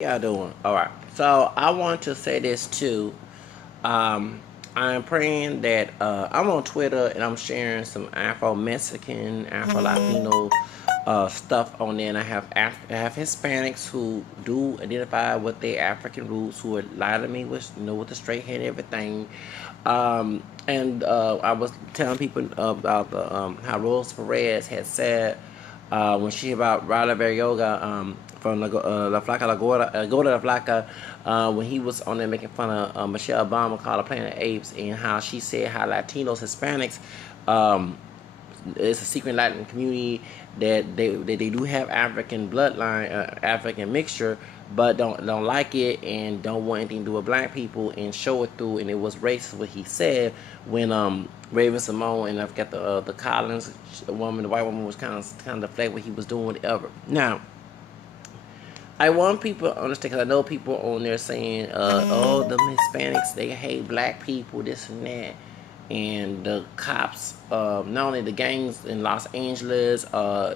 Y'all doing? All right. So I want to say this too. Um, I'm praying that I'm on Twitter and I'm sharing some Afro Mexican, Afro Latino stuff on there, and I have Hispanics who do identify with their African roots, who are like me with with the straight hair and everything. And I was telling people about the how Rose Perez had said when she about Rala Yoga from La Flaca La Gorda La Flaca, when he was on there making fun of Michelle Obama called her Planet Apes, and how she said how Latinos, Hispanics, um, it's a secret Latin community that they do have African bloodline, African mixture, but don't like it and don't want anything to do with black people and show it through. And it was racist what he said when Raven Simone and I forgot the Collins woman, the white woman, was kind of deflect what he was doing, whatever. Now I want people to understand, because I know people on there saying, oh, the Hispanics, they hate black people, this and that. And the cops, not only the gangs in Los Angeles,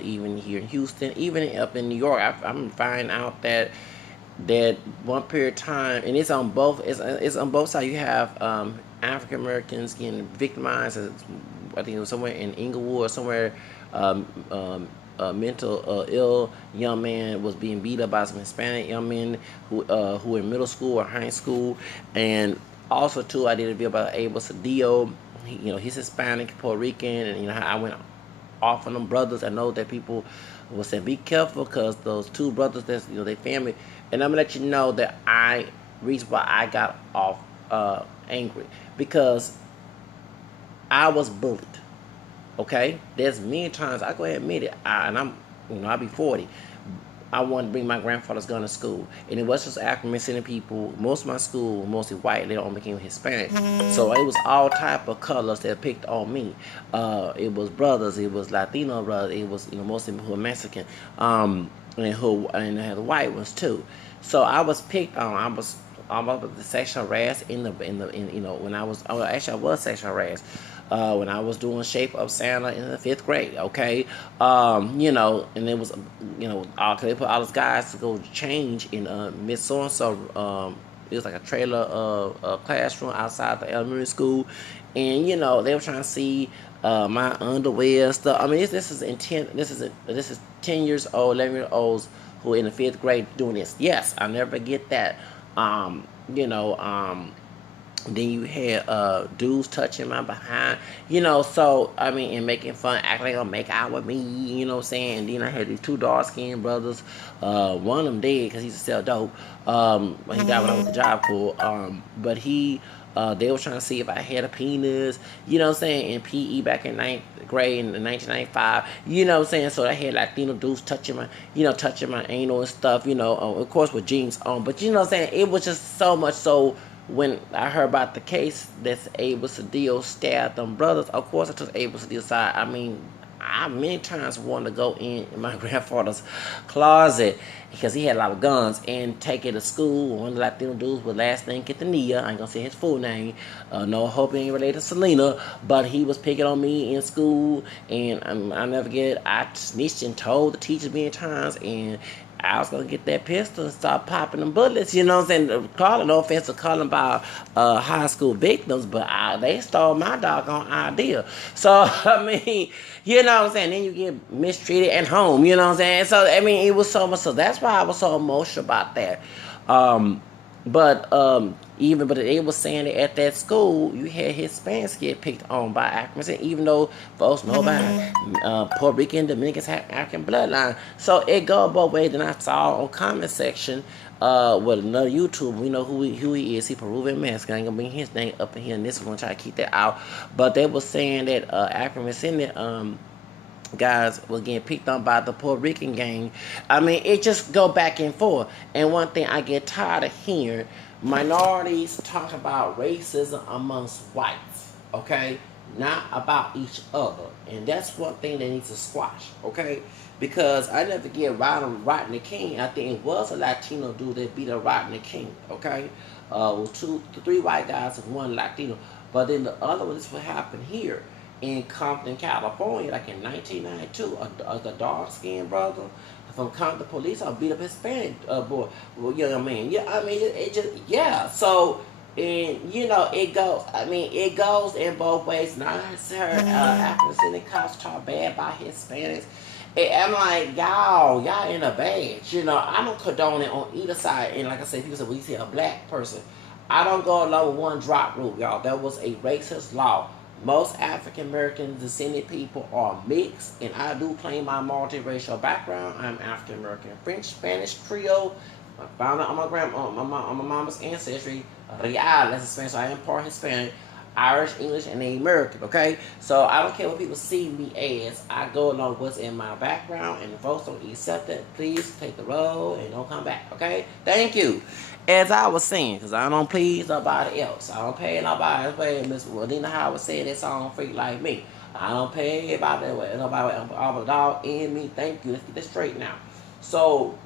even here in Houston, even up in New York, I'm finding out that one period of time, and it's on both sides. You have African Americans getting victimized. I think it was somewhere in Inglewood, somewhere um, um, a mental ill young man was being beat up by some Hispanic young men who were in middle school or high school. And also too, I did a video about Abel Cedillo. He's Hispanic, Puerto Rican, and I went off on them brothers. I know that people will say be careful because those two brothers, that's they family. And I'm gonna let you know that reason why I got off angry, because I was bullied. Okay, there's many times I go ahead and admit it. And I'm, I'll be 40. I wanted to bring my grandfather's gun to school, and it was just African American people. Most of my school were mostly white. They don't became Hispanic, so it was all type of colors that picked on me. It was brothers, it was Latino brothers, it was mostly who were Mexican, and they had the white ones too. So I was picked on. I was the sexual harassed in when I was sexual harassed when I was doing Shape of Santa in the 5th grade. Okay, and it was they put all those guys to go change in Miss So and So. It was like a trailer classroom outside the elementary school, and they were trying to see my underwear stuff. I mean, this is intent. This is 10 years old, 11 year olds who are in the 5th grade doing this. Yes, I'll never forget that. Um, you know, um, then you had dudes touching my behind, so I mean, and making fun, acting like gonna make out with me, what I'm saying. And then I had these two dark skinned brothers. One of them dead because he used to sell dope. He died when I went to Job Corps. But they were trying to see if I had a penis, what I'm saying, in PE back in ninth grade in 1995, what I'm saying. So I had Latino dudes touching my anal and stuff, of course with jeans on. But what I'm saying, it was just so much so. When I heard about the case that's Abel Cedillo stabbed them brothers, of course I took Abel Cedillo's side. I mean, I many times wanted to go in my grandfather's closet because he had a lot of guns and take it to school. One of the Latino dudes with last name Quintanilla, I ain't gonna say his full name. No, hope he ain't related to Selena, but he was picking on me in school, and I never get it. I snitched and told the teachers many times, and I was gonna get that pistol and start popping them bullets. What I'm saying? Calling, no offense to calling about high school victims, but they stole my doggone idea. So I mean, what I'm saying? Then you get mistreated at home. You know what I'm saying? So I mean, it was so much. So that's why I was so emotional about that. But they was saying that at that school you had Hispanics get picked on by Africans, even though folks know about Puerto Rican, Dominicans have African bloodline. So it go both ways. Then I saw on comment section with another YouTuber, we know who he is. He Peruvian Mexican. I ain't gonna bring his name up in here, and this one try to keep that out. But they were saying that African descendant guys was getting picked on by the Puerto Rican gang. I mean, it just go back and forth. And one thing I get tired of hearing, minorities talk about racism amongst whites, okay? Not about each other. And that's one thing they need to squash, okay? Because I never get Rodney King. I think it was a Latino dude that beat up Rodney King, okay? With three white guys and one Latino. But then the other one, this is what happened here in Compton, California, like in 1992, a dark-skinned brother from Compton police or beat up Hispanic boy, young man. Yeah, I mean, it just, yeah. So, and you know, it goes. I mean, it goes in both ways. Now, I heard African cops talk bad about Hispanics. And I'm like, y'all in a bad. You know, I don't condone it on either side. And like I said, people say, well, you see a black person. I don't go along with one drop rule, y'all. That was a racist law. Most African American descended people are mixed, and I do claim my multiracial background. I'm African American, French, Spanish, Creole. I found out on my mama's ancestry. Real, that's Spanish. So I am part Hispanic, Irish, English, and American. Okay, so I don't care what people see me as. I go along with what's in my background, and if folks don't accept it, please take the road and don't come back. Okay, thank you. As I was saying, because I don't please nobody else. I don't pay nobody else. Pay Miss Wadena Howard said that song freak like me. I don't pay anybody that way. Nobody I'm a dog in me. Thank you. Let's get this straight now. So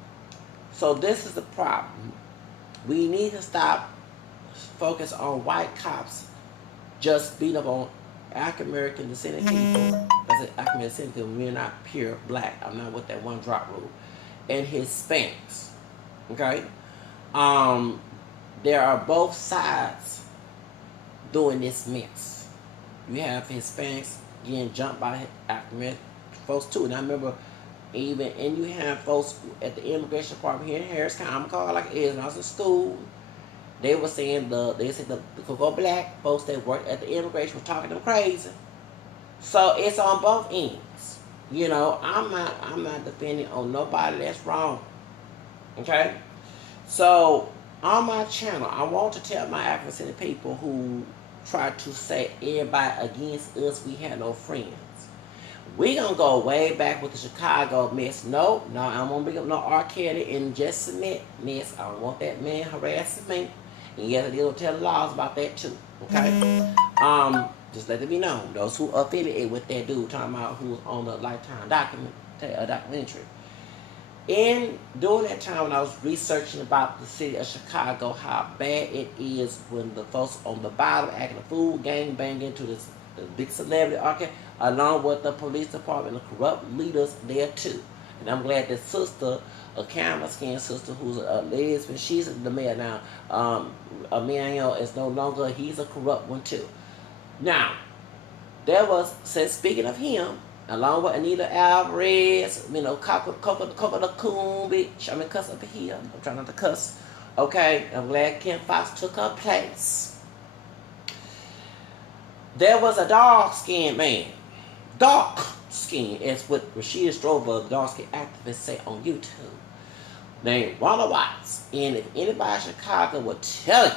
this is the problem. We need to stop focus on white cops just beat up on African American descended people. I said African American descended because we're not pure black. I'm not with that one drop rule. And Hispanics. Okay? There are both sides doing this mess. You have Hispanics getting jumped by African folks too. And I remember and you have folks at the immigration department here in Harris County. I'm called like it is. When I was in school, they were saying they said the Cocoa Black folks that worked at the immigration were talking them crazy. So it's on both ends. You know, I'm not defending on nobody that's wrong. Okay? So on my channel, I want to tell my African people who try to say everybody against us, we have no friends. We gonna go way back with the Chicago mess. No, I'm gonna bring up no R. Kelly and just submit mess. I don't want that man harassing me. And yes, they'll tell the laws about that too. Okay? Just let it be known. Those who affiliated with that dude talking about who's on the Lifetime documentary. In during that time when I was researching about the city of Chicago, how bad it is when the folks on the bottom acting a fool, gang banging to this big celebrity, okay, along with the police department and corrupt leaders there too. And I'm glad that sister, a camera skin sister who's a lesbian, she's the mayor now. Emmanuel is no longer, he's a corrupt one too. Now, there was, said speaking of him, along with Anita Alvarez, you know, Coco the Coon, bitch. I'm in cuss up here. I'm trying not to cuss. Okay, I'm glad Kim Fox took her place. There was a dark-skinned man. Dark skin, as what Rashida Strover, the dark-skinned activist, say on YouTube, named Ronald Watts. And if anybody in Chicago would tell you,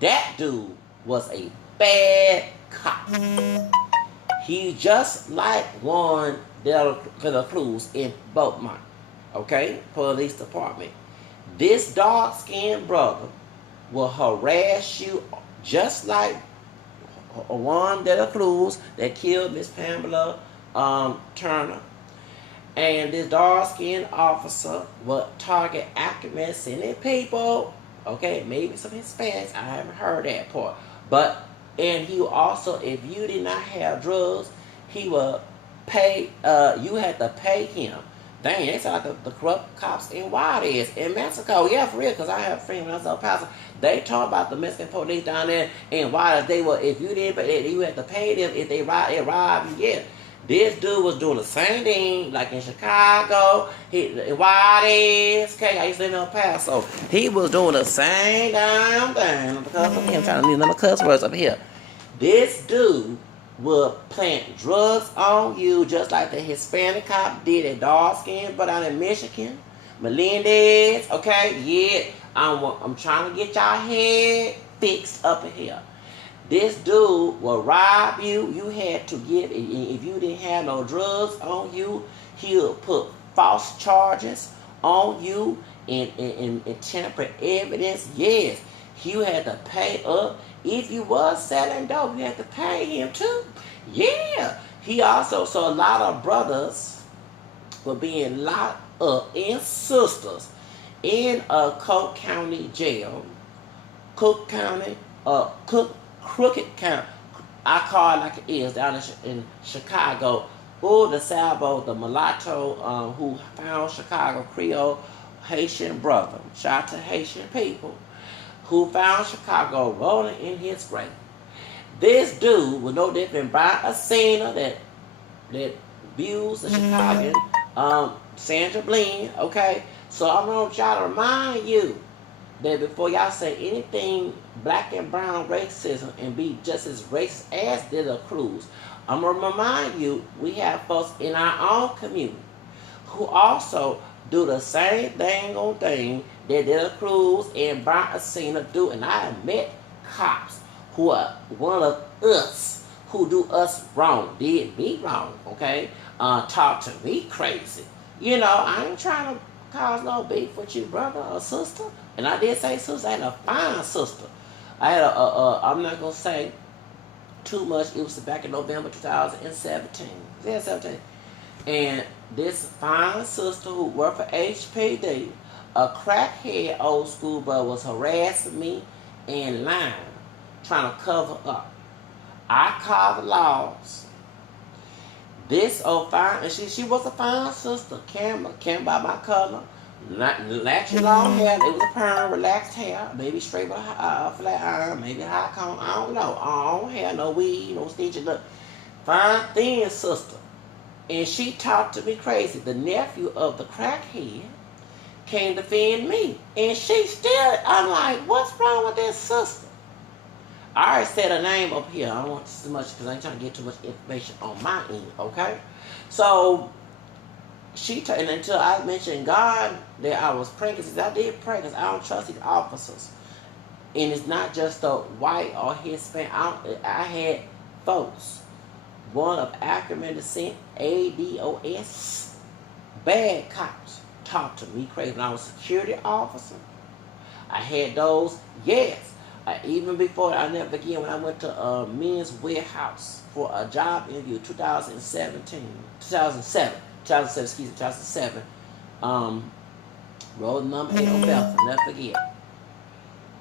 that dude was a bad cop. He just like one of the Cruz in Beaumont, okay, police department. This dark-skinned brother will harass you just like Juan de la Cruz that killed Miss Pamela Turner. And this dark-skinned officer will target African-American people, okay, maybe some Hispanics, I haven't heard that part, but and he also, if you did not have drugs, he will pay, you had to pay him. Dang, they sound like the corrupt cops in Juarez, in Mexico. Yeah, for real, because I have friends when I was El Paso. They talk about the Mexican police down there in Juarez. They were, if you didn't pay, you had to pay them if they robbed you. Yeah. This dude was doing the same thing, like in Chicago, in Juarez, okay, I used to live in El Paso. He was doing the same damn thing, because of him trying to use none of cuss words up here. This dude will plant drugs on you, just like the Hispanic cop did at dark skin, but out in Michigan, Melendez, okay, yeah, I'm trying to get y'all head fixed up in here. This dude will rob you. You had to give, if you didn't have no drugs on you, he'll put false charges on you and tamper evidence. Yes, you had to pay up. If you was selling dope, you had to pay him too. Yeah. He also, so a lot of brothers were being locked up, and sisters, in a Cook County jail. Crooked County, I call it like it is, down in Chicago, Who the Salvo, the mulatto who found Chicago Creole Haitian brother. Shout out to Haitian people who found Chicago rolling in his grave. This dude was no different by a singer that views the Chicagoan, Sandra Bland, okay? So I'm going to try to remind you that before y'all say anything black and brown racism and be just as racist as De La Cruz, I'm going to remind you we have folks in our own community who also do the same thing that De La Cruz and Brian Acina do. And I have met cops who are one of us, who do us wrong, did me wrong, okay? Talk to me crazy. You know, I ain't trying to cause no beef with you, brother or sister. And I did say sister, I had a fine sister. I had I'm not going to say too much. It was back in November 2017. Yeah, 17. And this fine sister who worked for HPD, a crackhead old school brother, was harassing me in line, trying to cover up. I called the laws. This old fine, and she was a fine sister, came by my color, latchy long hair, it was a perm, relaxed hair, maybe straight with a flat iron, maybe high cone, I don't know. I don't have no weed, no stitches, look. Fine, thin sister. And she talked to me crazy. The nephew of the crackhead came to defend me. And she still, I'm like, what's wrong with this sister? I already said her name up here. I don't want too much because I ain't trying to get too much information on my end, okay? So, and until I mentioned God that I was praying, because I did pray because I don't trust these officers. And it's not just the white or Hispanic. I had folks, one of African descent, ADOS, bad cops, talk to me crazy. When I was a security officer, I had those, yes. Even before, I'll never forget when I went to Men's Warehouse for a job interview, 2007. Road number 8 on Belfast, never forget.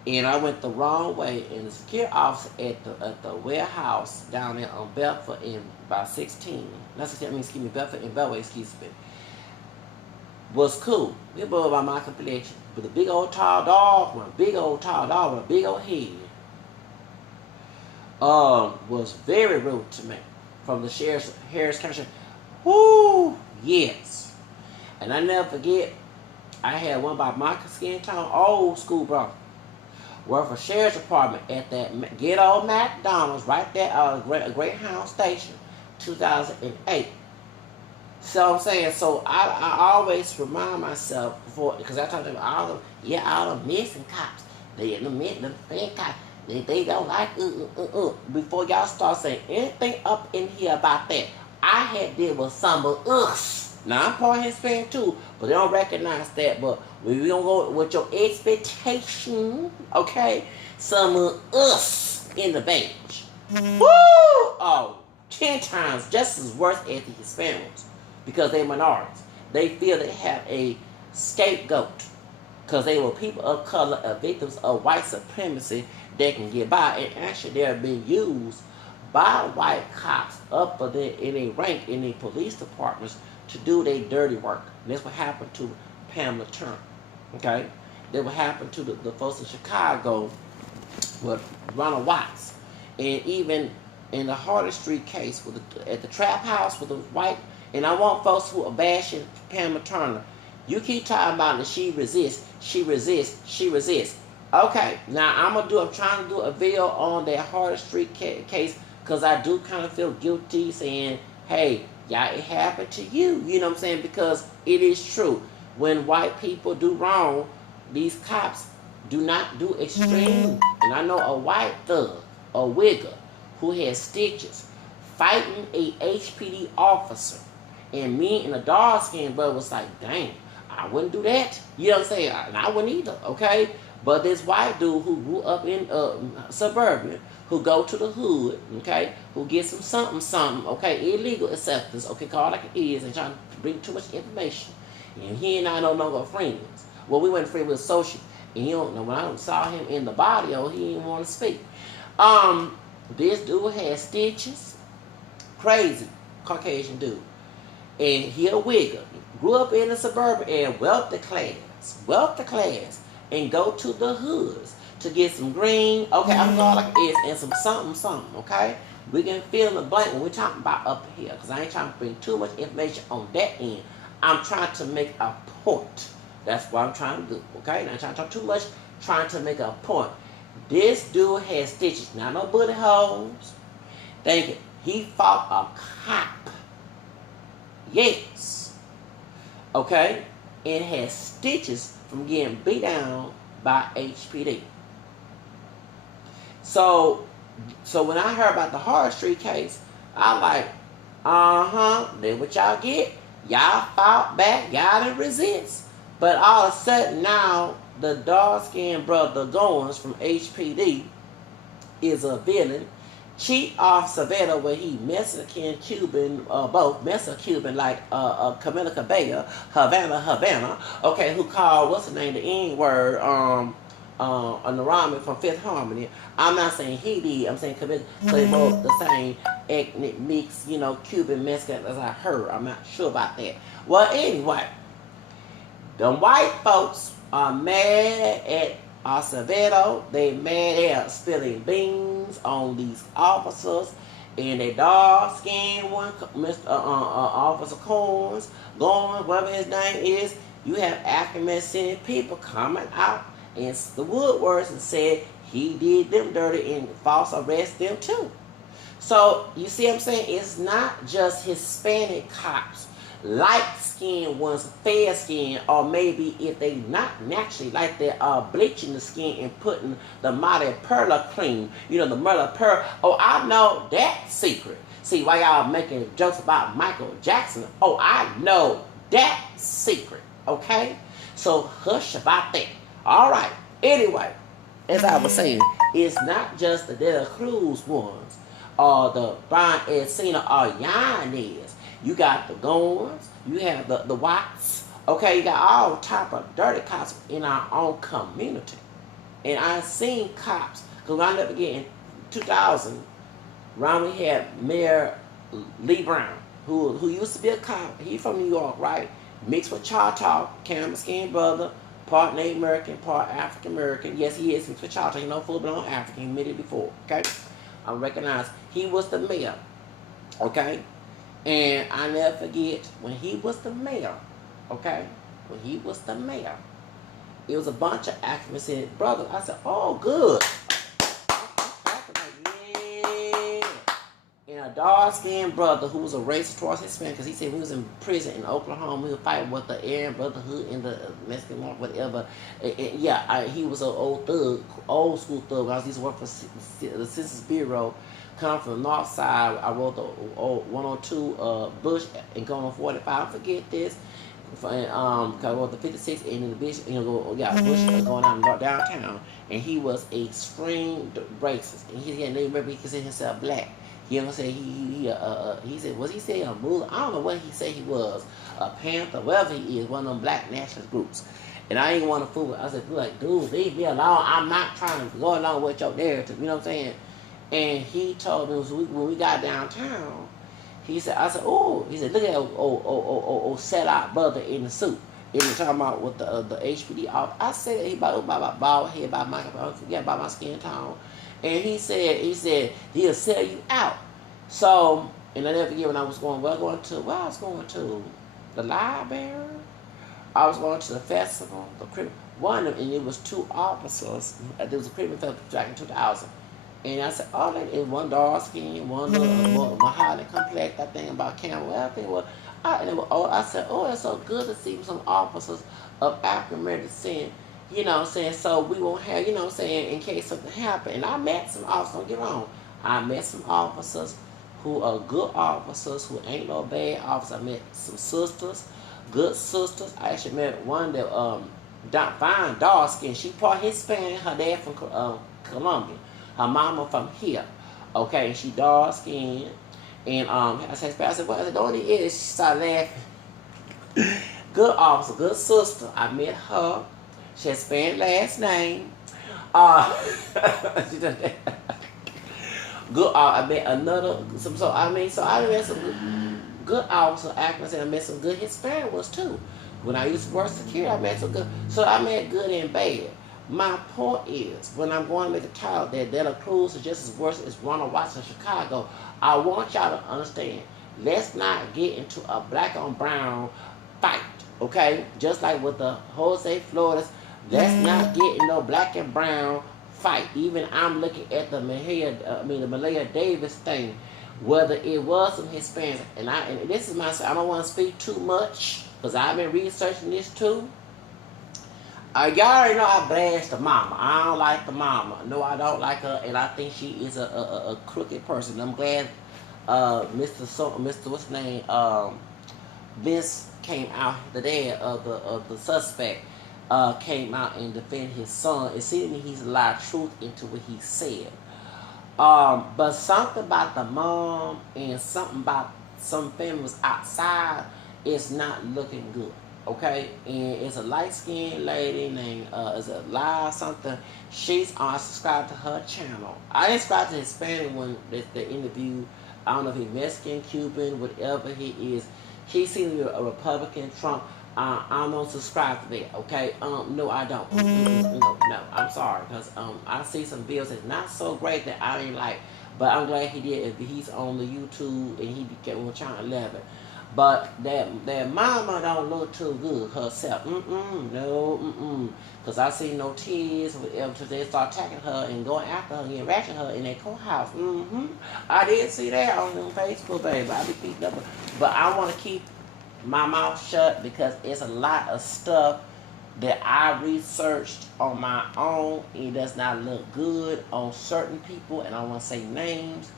And I went the wrong way, and the security officer at the warehouse down there on Belfast in about 16, not 16, I mean, excuse me, Belfast in Beltway, excuse me, was cool. He was by my complexion. With a big old tall dog, with a big old head, was very rude to me. From the Harris County. Whoo, yes. And I never forget, I had one by my skin tone, old school brother. Worked for Sheriff's Department at that ghetto McDonald's right there at Greyhound Station, 2008. So I'm saying, so I always remind myself because I talk to them all the missing cops, the fake cops, they don't like Before y'all start saying anything up in here about that, I had deal with some of us. Now I'm part Hispanic too, but they don't recognize that. But we don't go with your expectation, okay? Some of us in the bench. Woo! Oh, 10 times just as worse as the Hispanics. Because they're minorities. They feel they have a scapegoat. Because they were people of color, victims of white supremacy that can get by. And actually they're being used by white cops up in a rank in the police departments to do their dirty work. And that's what happened to Pamela Turner. Okay? That what happened to the folks in Chicago with Ronald Watts. And even in the Harder Street case at the trap house with the white. And I want folks who are bashing Pamela Turner. You keep talking about that she resists. Okay, now I'm trying to do a video on that Harder Street case because I do kind of feel guilty saying, hey, yeah, it happened to you. You know what I'm saying? Because it is true. When white people do wrong, these cops do not do extreme. And I know a white thug, a wigger, who has stitches, fighting a HPD officer. And me and the dark-skinned brother was like, dang, I wouldn't do that. You know what I'm saying? And I wouldn't either, okay? But this white dude who grew up in suburban, who go to the hood, okay, who gets some something, okay, illegal acceptance, okay, call it like it is, and trying to bring too much information. And he and I no longer friends. Well, we weren't friends with associates. And he don't know, when I saw him in the body, he didn't want to speak. This dude had stitches. Crazy Caucasian dude. and he a wigger. Grew up in the suburban area, wealthy class, and go to the hoods to get some green. Okay, I'm going like this and some something. Okay, we can fill in the blank when we're talking about up here, because I ain't trying to bring too much information on that end. I'm trying to make a point. That's what I'm trying to do. Okay, not trying to talk too much. Trying to make a point. This dude has stitches, not no bullet holes. Thinking he fought a cop. Yes. Okay? And has stitches from getting beat down by HPD. So when I heard about the Hard Street case, I like, then what y'all get? Y'all fought back, y'all didn't resist. But all of a sudden now, the dark-skinned brother Goins from HPD is a villain. Chief Officer Veda, where he Mexican, Cuban, both Mexican, Cuban, like Camila Cabello, Havana, okay, who called, what's the name, the N-word, Narami from Fifth Harmony. I'm not saying he did, I'm saying Camila, so they both the same ethnic mix, Cuban, Mexican, as I heard. I'm not sure about that. Well, anyway, the white folks are mad at Acevedo. They mad at spilling beans on these officers, and a dark skinned one, Mr. Officer Combs, going, whatever his name is. You have African American people coming out in the woodworks and said he did them dirty and false arrest them too. So you see what I'm saying? It's not just Hispanic cops. Light-skinned ones, fair-skinned, or maybe if they not naturally, like they're bleaching the skin and putting the Monte Perla cream, the Mother Pearl. Oh, I know that secret. See, why y'all making jokes about Michael Jackson? Oh, I know that secret, okay? So hush about that. All right. Anyway, as I was saying, it's not just the De La Cruz ones, or the Brian Encina or Yanez. You got the Goins, you have the Watts, okay, you got all type of dirty cops in our own community. And I've seen cops, because I'll never forget, in 2000, around we had Mayor Lee Brown, who used to be a cop. He from New York, right? Mixed with Choctaw, Cameron Skin brother, part Native American, part African American. Yes, he is mixed with Choctaw. He full blown African. He admitted it before, okay? I recognize he was the mayor, okay? And I never forget when he was the mayor, okay? When he was the mayor, it was a bunch of activists said, brother. I said, oh, good. Yeah. And a dark-skinned brother who was a racist towards Hispanic, because he said when he was in prison in Oklahoma, he was fighting with the Aryan Brotherhood and the Mexican war, whatever. He was an old thug, old school thug. I used to work for the Census Bureau. Come from the north side. I rode the 102 Bush and going on 45. Forget this. Cause I rode the 56 and the Bush, Bush going out downtown. And he was a extreme racist. And he had remember he considered himself black. He ever said he said, was he saying a Muslim? I don't know what he said he was, a Panther, whatever he is, one of them black nationalist groups. And I ain't want to fool with. I said, like, dude, leave me alone. I'm not trying to go along with your narrative. You know what I'm saying? And he told me when we got downtown, he said, I said, oh, he said, look at that old set out brother in the suit. And we're talking about with the HPD off. I said he about bald head, about my, I forget about my skin tone. And he said he'll sell you out. So, and I never forget when I was going, I was going to the library. I was going to the festival, one of them, and it was two officers. There was a criminal festival back in 2000. And I said, oh, that is one dark skin, one Mahali complex, I think about camel. I said, oh, it's so good to see some officers of African American descent, so we won't have, in case something happened. And I met some officers, don't get wrong. I met some officers who are good officers, who ain't no bad officers. I met some sisters, good sisters. I actually met one that, fine dark skin. She part Hispanic, her dad from Colombia. Her mama from here, okay, and she dark skinned, and I said, well, I said, don't it is? She started laughing. Good officer, good sister. I met her. She had Spanish last name. Good. I met another. So I met some. good officers, actors, and I met some good Hispanic ones too. When I used to work security, I met some good. So I met good and bad. My point is, when I'm going to make a title that Dela Cruz is just as worse as Ronald Watts in Chicago, I want y'all to understand. Let's not get into a black on brown fight, okay? Just like with the Jose Flores, let's not get in no black and brown fight. Even I'm looking at the the Malaya Davis thing, whether it was some Hispanics, and this is my, I don't want to speak too much because I've been researching this too. Y'all already know I blast the mama. I don't like the mama. No, I don't like her, and I think she is a crooked person. I'm glad Mr. What's his name? Vince came out, the dad of the suspect, came out and defended his son. It seems to me he's allowed truth into what he said. But something about the mom and something about some families outside is not looking good. Okay, and it's a light-skinned lady named is it Live something. I subscribed to her channel. I didn't subscribe to the Hispanic one that the interview. I don't know if he's Mexican, Cuban, whatever he is. He seems to be a Republican, Trump. I don't subscribe to that. Okay, no, I don't. No, I'm sorry, because I see some videos that's not so great that I ain't like. But I'm glad he did. If he's on the YouTube and he became on channel 11. But that mama don't look too good herself. No. Because I see no tears, whatever, till they start attacking her and going after her and getting ratchet her in that courthouse. I did see that on Facebook, baby. I be keeping up. But I want to keep my mouth shut because it's a lot of stuff that I researched on my own. It does not look good on certain people, and I want to say names.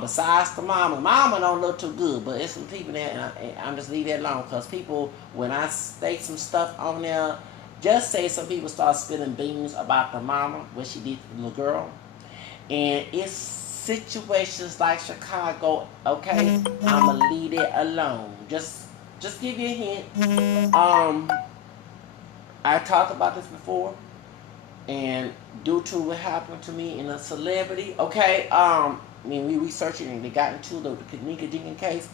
Besides the mama don't look too good, but it's some people there, and I'm just leave it alone, because people, when I state some stuff on there, just say some people start spilling beans about the mama, what she did to the little girl, and it's situations like Chicago, okay, I'ma leave it alone, just give you a hint. I talked about this before, and due to what happened to me in a celebrity, okay, we researched it and they got into the Kanika Jenkins case.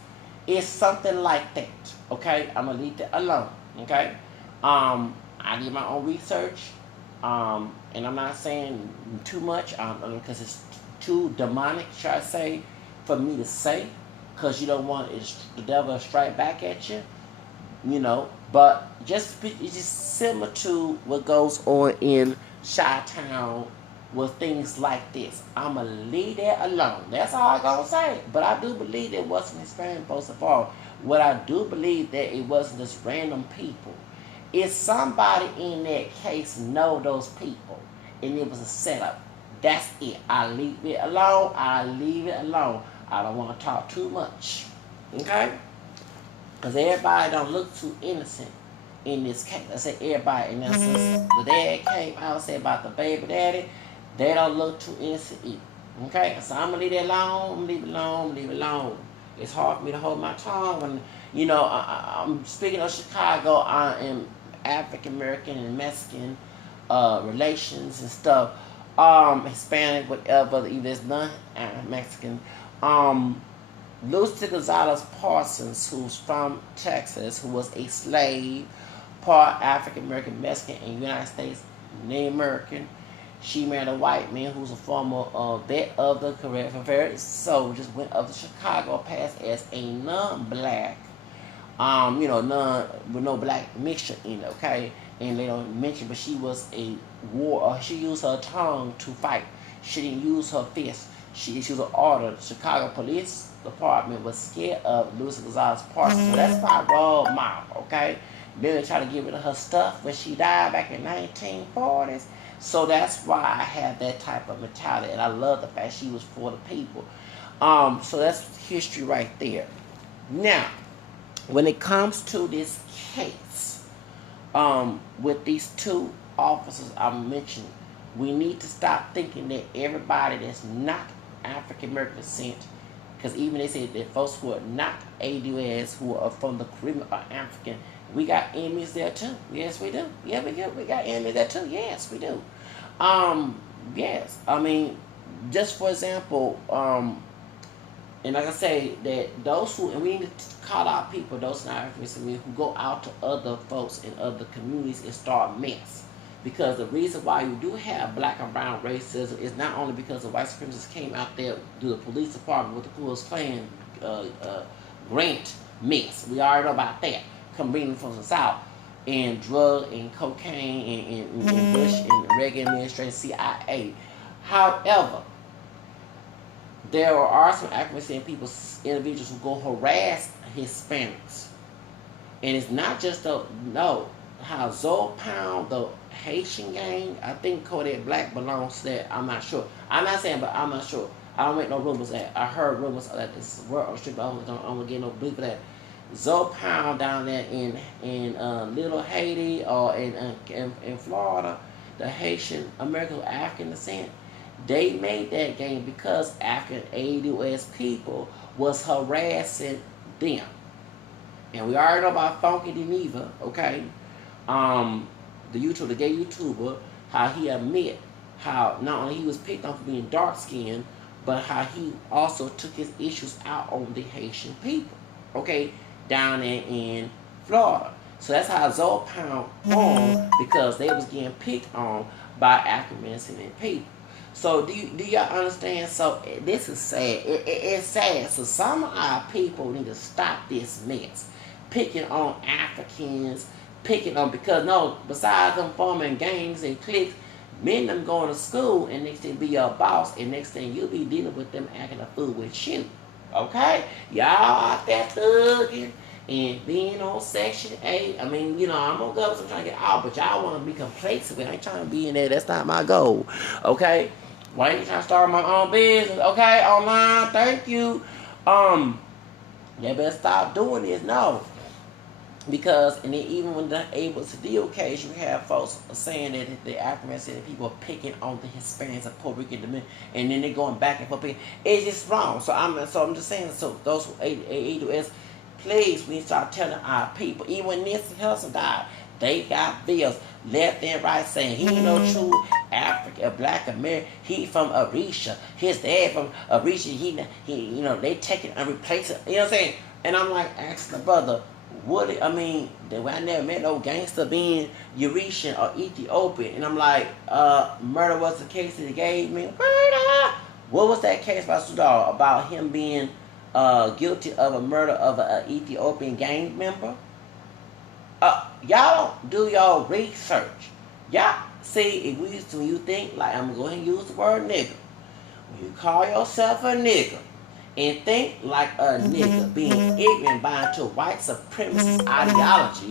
It's something like that, okay? I'm gonna leave that alone, okay? I did my own research, and I'm not saying too much, because it's too demonic, should I say, for me to say, because you don't want the devil to strike back at you, but it's just similar to what goes on in Chi-Town with things like this. I'ma leave that alone. That's all I'm gonna say. But I do believe it wasn't Hispanic most of all. What I do believe that it wasn't just random people. If somebody in that case know those people and it was a setup, that's it. I leave it alone. I don't want to talk too much. Okay? Because everybody don't look too innocent in this case. I say everybody. And then since the dad came out and said about the baby daddy, they don't look too innocent either. Okay? So I'm going to leave it alone. Leave it alone. It's hard for me to hold my tongue when, I'm speaking of Chicago. I am African American and Mexican relations and stuff. Hispanic, whatever, either it's non-Mexican. Lucy Gonzalez Parsons, who's from Texas, who was a slave, part African American, Mexican, and United States Native American. She married a white man who's a former vet of the Confederate soldiers, went up to Chicago, passed as a non-black, none with no black mixture in it, okay? And they don't mention, but she was a she used her tongue to fight. She didn't use her fist. She was an order. The Chicago Police Department was scared of Lucy Gonzalez Parsons. So that's my role mouth, okay? Then they tried to get rid of her stuff when she died back in 1940s. So that's why I have that type of mentality, and I love the fact she was for the people. So that's history right there. Now, when it comes to this case, with these two officers I mentioned, we need to stop thinking that everybody that's not African American descent, because even they say that folks who are not ADOS, who are from the Caribbean, are African. We got enemies there too. Yes, we do. Yeah, we do. We got enemies there too. Yes, we do. Yes. I mean, just for example, And like I say, that those who, and we need to call out people, those not African who go out to other folks in other communities and start mess. Because the reason why you do have black and brown racism is not only because the white supremacists came out there to the police department with the Ku Klux Klan grant mess. We already know about that. Coming from the South. And drug and cocaine and Bush and Reagan administration, CIA. However, there are some African people, individuals who go harass Hispanics. And it's not just how Zoe Pound, the Haitian gang, I think Kodak Black belongs to that. I'm not sure. I'm not saying, but I'm not sure. I don't make no rumors that. I heard rumors that this word on the street, but I'm gonna get no belief for that. Zoe Pound down there in Little Haiti or in Florida, the Haitian American African descent, they made that game because African AUS people was harassing them. And we already know about Funky Geneva, okay? The gay YouTuber, how he admit how not only he was picked on for being dark skinned, but how he also took his issues out on the Haitian people, okay, down there in Florida. So that's how Zoe Pound won, because they was getting picked on by African descendant people. So do y'all understand? So this is sad. It's sad. So some of our people need to stop this mess, picking on Africans, picking on, because no, besides them forming gangs and cliques, men of them going to school and next thing be your boss, and next thing you'll be dealing with them acting a fool with you. Okay? Y'all out there thugging and being on Section 8. I mean, you know, I'm gonna go, I'm trying to get out, but y'all want to be complacent. I ain't trying to be in there. That's not my goal. Okay? Why ain't you trying to start my own business? Okay? Online. Thank you. You better stop doing this. No. Because, and then even when they're able to deal case, you have folks saying that the African people are picking on the Hispanics and Puerto Rican men, and then they're going back and forth. It's just wrong. So I'm just saying. So those who AUS, please, we start telling our people. Even when Nancy Hudson died, they got bills left and right saying he ain't no true African, Black American. He from Arisha. His dad from Arisha. He you know, they take it and replace it. You know what I'm saying? And I'm like asking the brother, I never met no gangster being Eurasian or Ethiopian. And I'm like, murder was the case that he gave me. Murder! What was that case by Sudar about him being guilty of a murder of an Ethiopian gang member? Y'all don't do y'all research. Y'all see, when you think, like, I'm going to go ahead and use the word nigga. When you call yourself a nigga, and think like a nigga, being ignorant by into white supremacist ideology,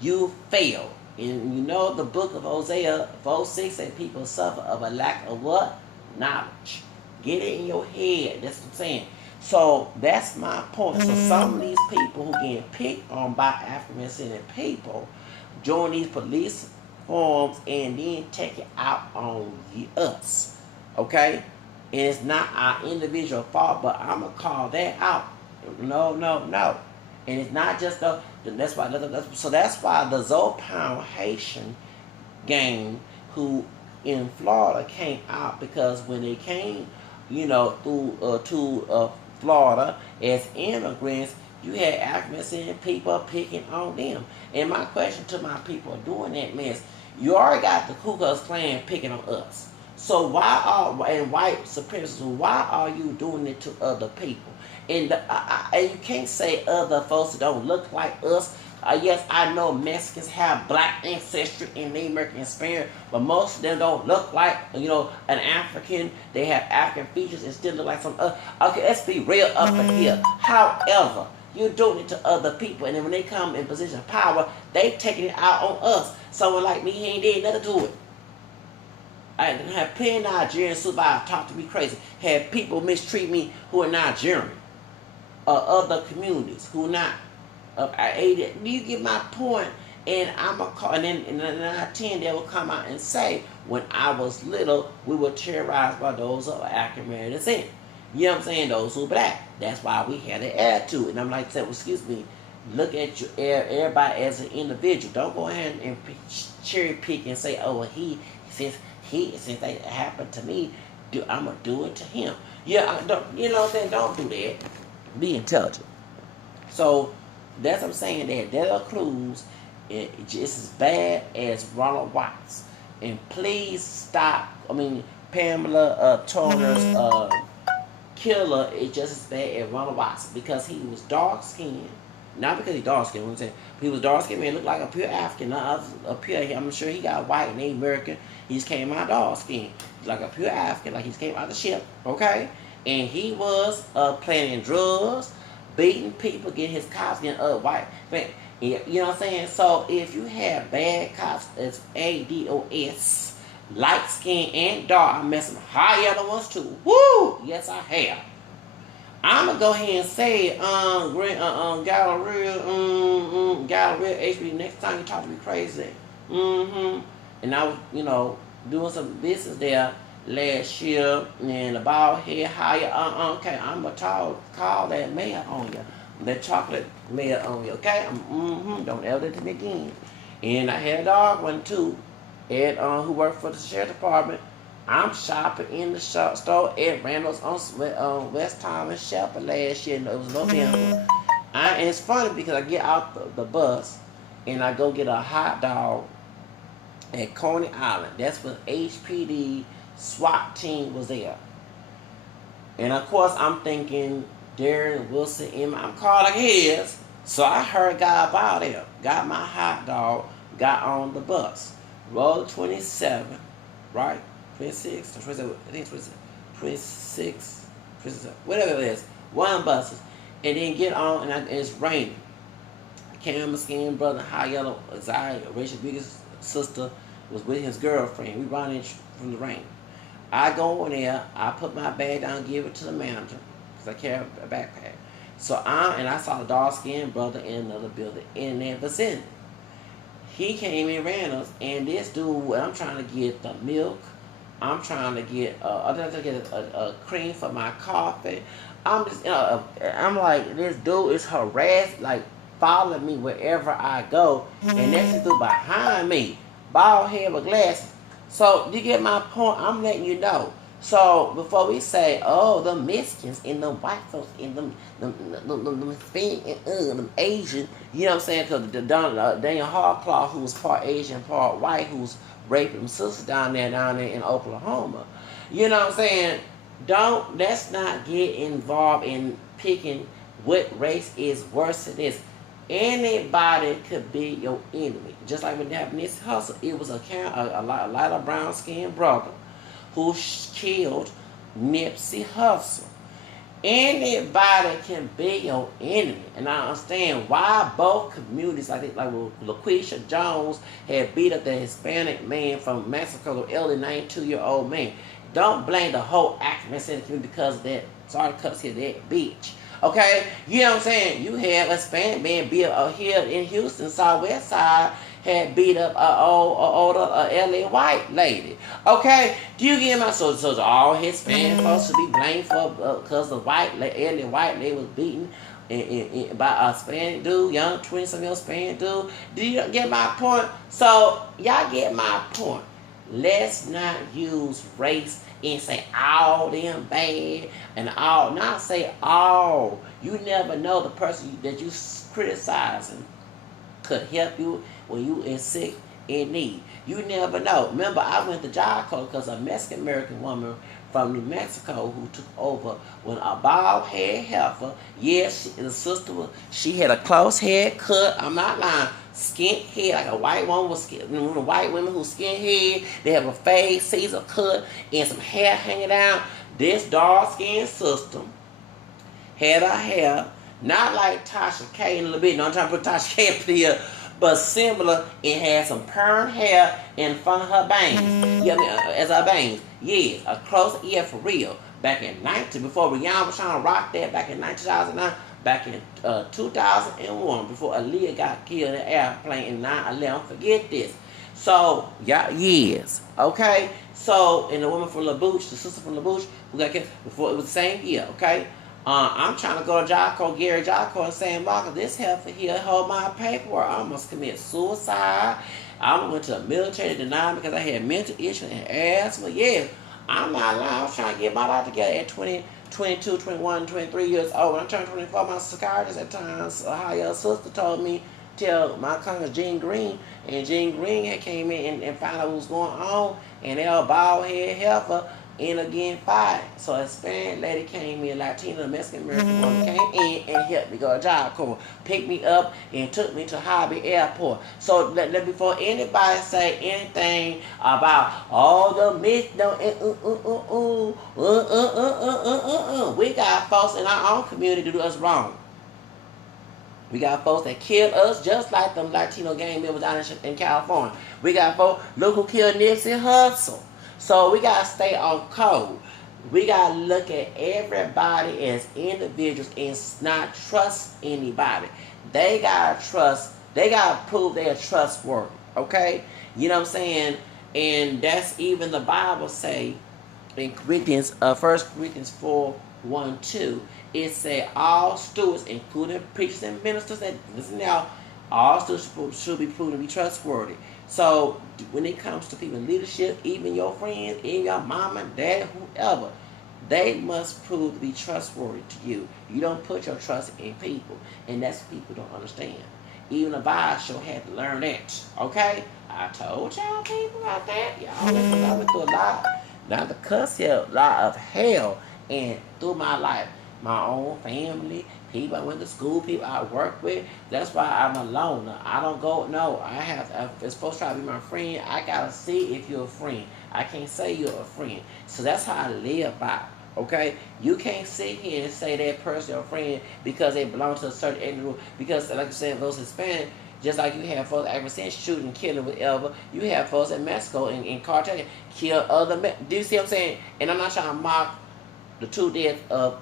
you fail. And you know the book of Hosea 4:6 said people suffer of a lack of what? Knowledge. Get it in your head. That's what I'm saying. So that's my point. So some of these people who getting picked on by African descendant people join these police forums and then take it out on us. Okay? And it's not our individual fault, but I'm going to call that out. No. And it's not just that's why the Zoe Pound Haitian gang who in Florida came out, because when they came, you know, through to Florida as immigrants, you had African people picking on them. And my question to my people doing that mess, you already got the Ku Klux Klan picking on us. So and white supremacists, why are you doing it to other people? And you can't say other folks that don't look like us. Yes, I know Mexicans have black ancestry in their American experience, but most of them don't look like, you know, an African. They have African features and still look like some other. Okay, let's be real up in here. However, you're doing it to other people, and then when they come in position of power, they taking it out on us. Someone like me, he ain't did nothing to it. I have plenty of Nigerian survivors talk to me crazy. Had people mistreat me who are Nigerian, or other communities who not. Do you get my point? And I'm a call, and then in 1910 they will come out and say, when I was little, we were terrorized by those of African American descent. You know what I'm saying? Those who are black. That's why we had an attitude. And I'm like, well, excuse me, look at everybody as an individual. Don't go ahead and cherry pick and say, oh, well, since that happened to me, I'm gonna do it to him. Yeah, I don't, you know what I'm saying? Don't do that. Be intelligent. So that's what I'm saying. That Dela Cruz is just as bad as Ronald Watts. And please stop. I mean, Pamela Turner's killer is just as bad as Ronald Watts because he was dark skinned. Not because he's dark skinned, I'm saying. He was dark skinned man, looked like a pure African. A pure, I'm sure he got white and Native American. He just came out dark skinned. Like a pure African, like he just came out of the ship, okay? And he was planting drugs, beating people, getting his cops, getting white. You know what I'm saying? So if you have bad cops, it's ADOS, light skin and dark, I'm messing high yellow ones too. Woo! Yes, I have. I'm gonna go ahead and say, Galleria, HB, next time you talk to me crazy. And I was, doing some business there last year, and the bald head higher. Okay, I'm gonna call that mayor on you, that chocolate mayor on you. Okay, don't ever do it to me again. And I had a dog one too, who worked for the sheriff department. I'm shopping in the store at Randall's on West Tom and Shepherd last year, and it was November. And it's funny because I get out the bus and I go get a hot dog at Coney Island. That's when HPD SWAT team was there. And of course, I'm thinking Darren Wilson, I'm calling his. So I heard guy about there, got my hot dog, got on the bus. Road 27, right? 26, 27, I think it's 26, 27, whatever it is. One buses. And then get on, and it's raining. Camera skin brother, high yellow, Zai, Rachel biggest sister, was with his girlfriend. We ran in from the rain. I go in there, I put my bag down, give it to the manager, because I carry a backpack. So I saw the dark skinned brother in another building in that vicinity. He came in, ran us, and this dude, I'm trying to get the milk. I'm trying to get a cream for my coffee. I'm like, this dude is harassed, like following me wherever I go, and that's the dude behind me, bald head with glasses. So you get my point. I'm letting you know. So before we say, oh, the Mexicans and the white folks and them Hispanic and them Asian, you know what I'm saying? Because Daniel Hardclaw, who was part Asian, part white, who's raping them sisters down there in Oklahoma. You know what I'm saying? Let's not get involved in picking what race is worse than this. Anybody could be your enemy. Just like when they have Nipsey Hussle, it was a light of brown skinned brother who killed Nipsey Hussle. Anybody can be your enemy. And I understand why both communities, like LaQuisha Jones had beat up the Hispanic man from Mexico, the elderly 92-year-old man. Don't blame the whole African community because of that. Sorry to cuss here, that bitch. Okay? You know what I'm saying? You have a Hispanic man beat up here in Houston, Southwest Side, had beat up an older LA white lady. Okay? Do you get my so all Hispanic folks should be blamed for because the LA white lady was beaten by a Hispanic dude, young 20-something Hispanic dude? Do you get my point? So y'all get my point. Let's not use race and say all them bad and all. Not say all. You never know the person that you criticizing could help you when you in sick in need. You never know. Remember, I went to Jocko because a Mexican American woman from New Mexico who took over when a bald head heifer. Yes, the sister she had a close head cut. I'm not lying. Skin head like a white woman with skin. White women who skin head, they have a fade, Caesar cut, and some hair hanging down. This dark skinned sister had her hair not like Tasha K a little bit. No, I'm trying to put Tasha K up here, but similar. It had some perm hair in front of her bangs. Yeah, as her bangs. Yes, a close ear for real. Back in before Rihanna was trying to rock that, back in 2009. Back in 2001, before Aaliyah got killed in an airplane in 9/11. Forget this. So, yeah, yes. Okay? So, and the woman from LaBouche, the sister from LaBouche, who got killed before, it was the same year, okay? I'm trying to go to Gary Jocko, and San Marcos. This heifer here hold my paperwork. I almost commit suicide. I went to the military to deny because I had mental issues and asthma. Yeah. I'm not lying. I was trying to get my life together at 20, 22, 21, 23 years old. When I turned 24, my psychiatrist at times, a higher sister told me, tell my cousin Jean Green, and Jean Green had came in and found out what was going on, and they were bald head heifer in again fired. So a Hispanic lady came in, Latino, Mexican American woman came in and helped me go to Job Corps, picked me up and took me to Hobby Airport. So before anybody say anything about all the myth, we got folks in our own community do us wrong. We got folks that killed us just like them Latino gang members down in California. We got folks, look who killed Nipsey Hussle. So we got to stay on code. We got to look at everybody as individuals and not trust anybody. They got to trust, they got to prove they're trustworthy, okay? You know what I'm saying? And that's even the Bible say in Corinthians, 1 Corinthians 4:1-2, it said all stewards, including preachers and ministers, and listen now, all stewards should be proven to be trustworthy. So when it comes to people in leadership, even your friends, even your mama, dad, whoever, they must prove to be trustworthy to you. You don't put your trust in people, and that's what people don't understand. Even a Bible had to learn that. Okay? I told y'all people about that. Y'all went through a lot. Not to cuss here, a lot of hell, and through my life, my own family, people I went to school, people I work with. That's why I'm alone. I don't go. No, if it's supposed to try to be my friend, I gotta see if you're a friend. I can't say you're a friend. So that's how I live by. Okay, you can't sit here and say that person your friend because they belong to a certain ethnic group. Because, like I said, those Hispanic, just like you have folks ever since shooting, killing, whatever, you have folks in Mexico in cartel kill other men. Do you see what I'm saying? And I'm not trying to mock the two deaths of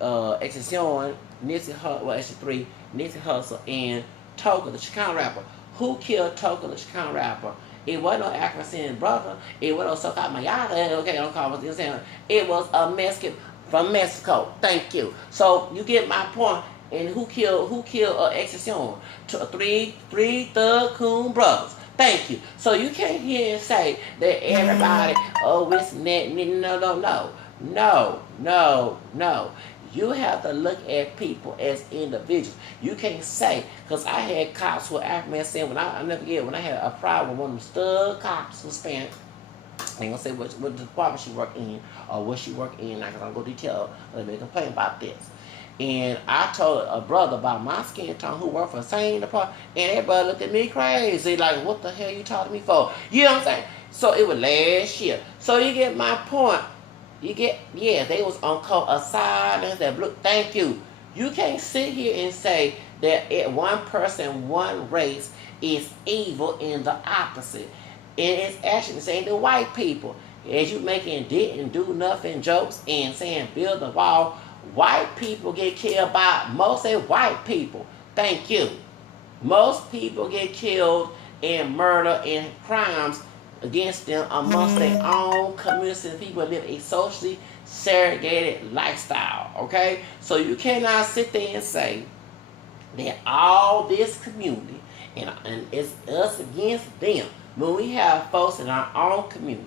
Excepcion, Nipsey Hussle, well, actually three, Nipsey Hussle and Toka, the Chicano rapper. Who killed Toka, the Chicano rapper? It wasn't no African brother. It wasn't no so-called Mayada. Okay, don't call it. You know what I'm saying? It was a Mexican from Mexico. Thank you. So you get my point. And who killed Excepcion? Three Thug Coon brothers. Thank you. So you can't hear and say that everybody, it's that. No. You have to look at people as individuals. You can't say, because I had cops who were African saying, I'll never forget, when I had a problem with one of them stud cops who Hispanic, I ain't gonna say what department she worked in or what she worked in, because I'm gonna go detail a little bit, complain about this. And I told a brother about my skin tone who worked for the same department, and that brother looked at me crazy, like, what the hell you talking to me for? You know what I'm saying? So it was last year. So you get my point. They was on call aside that look, thank you. You can't sit here and say that one person, one race is evil and the opposite. And it's actually saying the white people. As you making didn't do nothing jokes and saying build the wall, white people get killed by mostly white people. Thank you. Most people get killed in murder and crimes against them amongst their own community. People live a socially segregated lifestyle, okay? So you cannot sit there and say that all this community and it's us against them when we have folks in our own community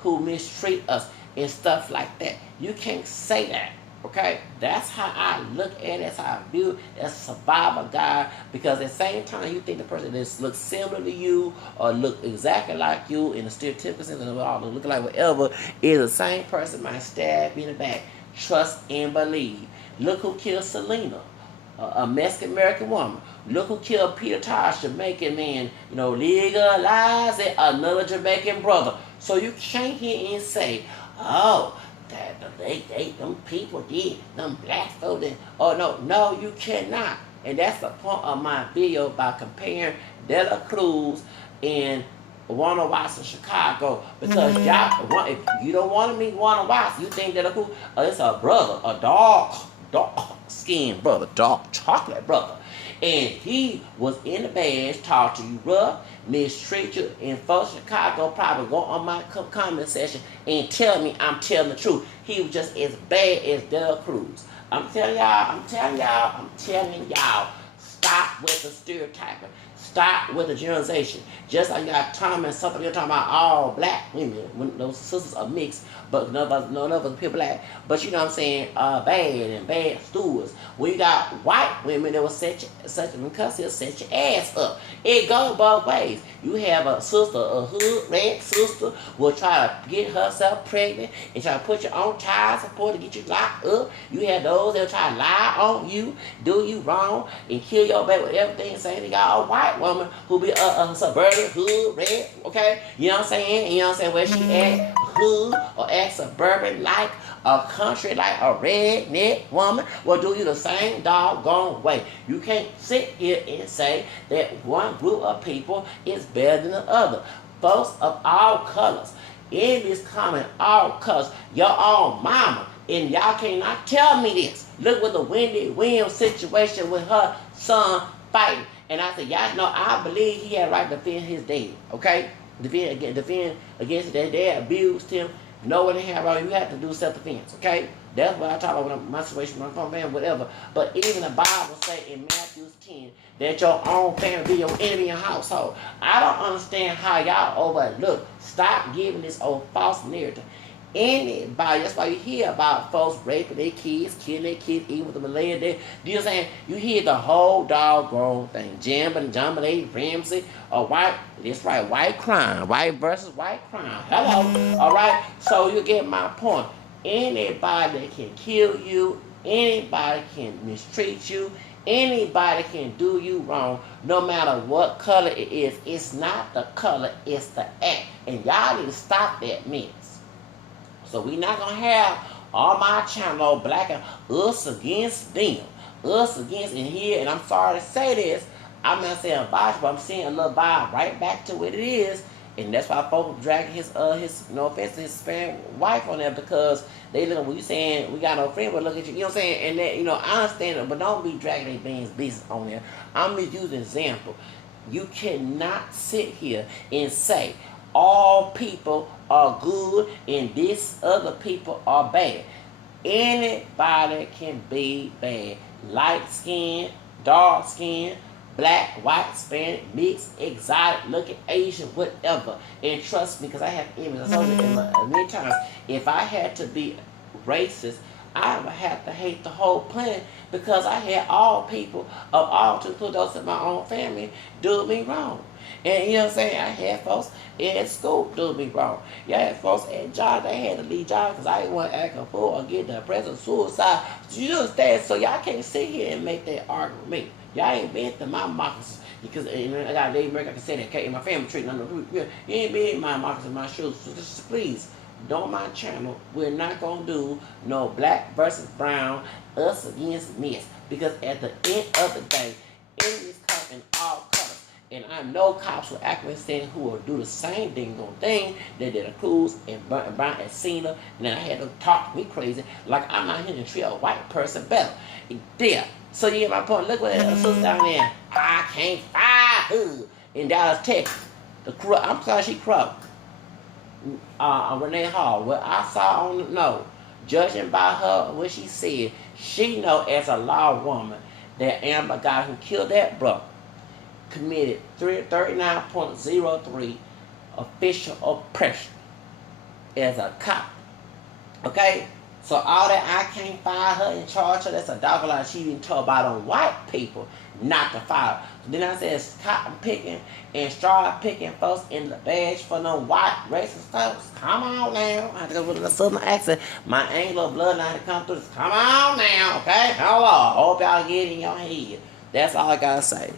who mistreat us and stuff like that. You can't say that. Okay, that's how I look at it, that's how I view it, that's a survivor guide, because at the same time you think the person that looks similar to you or look exactly like you in the stereotypical sense of all look like whatever is the same person might stab you in the back. Trust and believe. Look who killed Selena, a Mexican American woman. Look who killed Peter Tosh, Jamaican man, legalize it, another Jamaican brother. So you can't hear and say, oh, them people did, them black folks did. Oh, no, you cannot. And that's the point of my video by comparing De La Cruz and Ronald Watts in Chicago. Because y'all, if you don't want to meet Ronald Watts, you think De La Cruz, it's a brother, a dark skinned brother, dark chocolate brother. And he was in the badge, talk to you rough, mistreat you, and folks in Chicago probably go on my comment section and tell me I'm telling the truth. He was just as bad as De La Cruz. I'm telling y'all, stop with the stereotyping. Stop with the generalization. Just like you got Tom and something, you're talking about all black women. When those sisters are mixed, but none of us pure black. But you know what I'm saying? Bad and bad stewards. When you got white women that will set your ass up. It goes both ways. You have a sister, a hood red sister, will try to get herself pregnant and try to put you on child support to get you locked up. You have those that will try to lie on you, do you wrong, and kill your baby with everything, saying they got a white woman who be a suburban hood red, okay? You know what I'm saying? You know what I'm saying? Where she at hood or at suburban like a country like a redneck woman will do you the same doggone way. You can't sit here and say that one group of people is better than the other. Folks of all colors, in this comment, all colors, your own mama, and y'all cannot tell me this. Look with the Wendy Williams situation with her son fighting. And I said, y'all know, I believe he had a right to defend his dad, okay? Defend against that dad abused him. Know what they have wrong. You have to do self-defense, okay? That's what I talk about when my situation, my family, whatever. But even the Bible say in Matthew 10 that your own family be your enemy in your household. I don't understand how y'all overlook. Stop giving this old false narrative. Anybody, that's why you hear about folks raping their kids, killing their kids, even with the malaria there. You know what I'm saying? You hear the whole doggone thing. Jambalay, Ramsey, or white, that's right, white crime, white versus white crime. Hello, all right? So you get my point. Anybody that can kill you, anybody can mistreat you, anybody can do you wrong, no matter what color it is. It's not the color, it's the act. And y'all need to stop that mess. So we not going to have on my channel black and us against them. Us against in here. And I'm sorry to say this. I'm not saying bias, but I'm seeing a little vibe right back to what it is. And that's why folks dragging his no offense to his Hispanic wife on there, because they look, when you saying we got no friend, but look at you, you know what I'm saying? And that, you know, I understand it, but don't be dragging their business on there. I'm just using an example. You cannot sit here and say all people are good and these other people are bad. Anybody can be bad. Light skin, dark skin, black, white, Hispanic, mixed, exotic, looking Asian, whatever. And trust me, because I have images. I told you many times, if I had to be racist, I would have to hate the whole planet, because I had all people of all, to include those in my own family, do me wrong. And you know what I'm saying? I had folks at school do me wrong. You had folks at job, they had to leave job because I didn't want to act a fool or get depressed or suicide. You understand? So y'all can't sit here and make that argument with me. Y'all ain't been to my moccasins, because I got a lady America, I can say that, okay, in my family tree, you ain't been in my moccasins, my shoes. So just please, don't my channel. We're not going to do no black versus brown, us against mess. Because at the end of the day, enemies come in all colors. And I know cops will act saying who will do the same thing that did a Cruz and Brown and Cena. And then I had them talk me crazy like I'm not here to treat a white person better. There. So you get my point. Look what that sister down there. I can't fire her in Dallas, Texas. I'm sorry, she croaked. Renee Hall. What I saw on judging by her, what she said, she know as a law woman that Amber guy who killed that brother committed 39.03 official oppression as a cop. Okay? So all that I can't fire her and charge her, that's a dog lie. She been told by them white people not to fire her. So then I said cotton picking and straw picking folks in the badge for no white racist folks. Come on now. I have to go with a southern accent. My Anglo bloodline to come through this. Come on now, okay? Hello. Hope y'all get it in your head. That's all I gotta say.